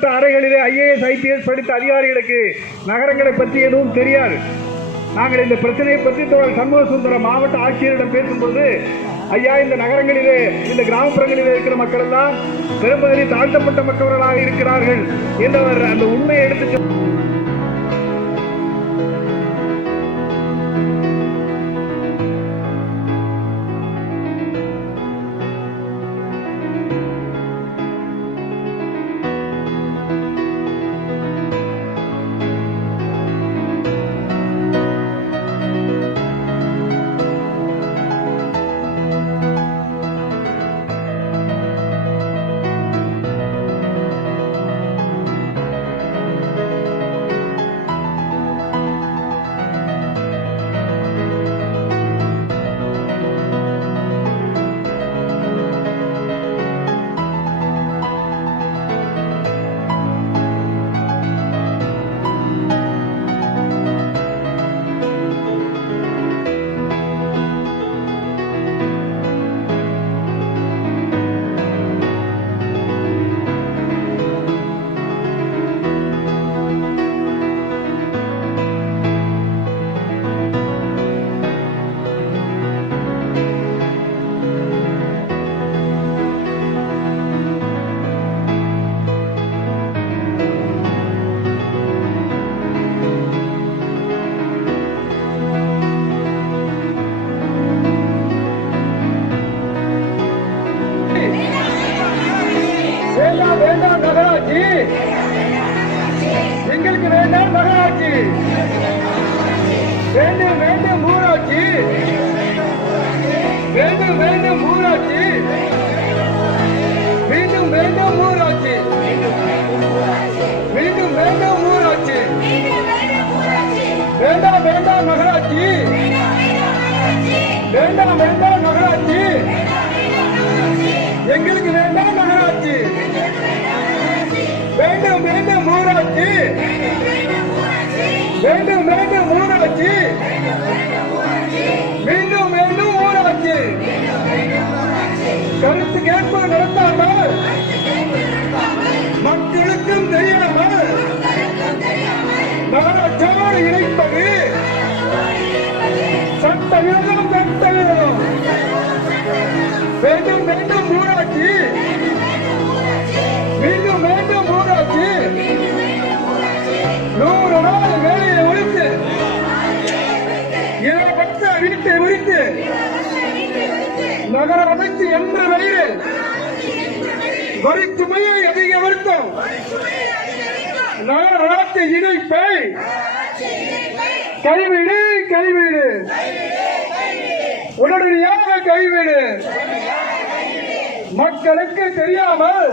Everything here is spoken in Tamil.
அறைகளிலே ஐஏஎஸ் ஐபிஎஸ் படித்த அதிகாரிகளுக்கு நகரங்களை பற்றி எதுவும் தெரியாது. நாங்கள் இந்த பிரச்சனையை பற்றி தோழர் சண்முக சுந்தரம் மாவட்ட ஆட்சியரிடம் பேசும்போது ஐயா இந்த நகரங்களிலே இந்த கிராமப்புறங்களிலே இருக்கிற மக்கள் எல்லாம் பெரும்பகுதி தாழ்த்தப்பட்ட மக்களர்களாக இருக்கிறார்கள் என்றவர் அந்த உண்மையை எடுத்து எல்லாம் வேண்டாம் நகராட்சி எங்களுக்கு வேண்டாம் நகராட்சி வேண்டும் வேண்டும் ஊராட்சி. வேண்டும் வேண்டும் ஊராட்சி. மீண்டும் வேண்டும் ஊராட்சி. மீண்டும் வேண்டும் ஊராட்சி. வேண்டாம் வேண்டாம் நகராட்சி வேண்டாம் வேண்டாம் நகராட்சி எங்களுக்கு வேண்டாம் நகராட்சி வச்சு. மீண்டும் மீண்டும் ஊற வச்சு. மீண்டும் மீண்டும் ஊற வச்சு. கருத்து கேட்பு நடத்தாமல் மக்களுக்கும் தெரியாமல் நகராட்சியோடு இணைப்பது நகர என்று என்ற வழியில் வரி அதிக வருத்தம் நகர ஆட்சி இணைப்பை கைவிடு கைவிடு. உடனடியாக கைவிடு. மக்களுக்கு தெரியாமல்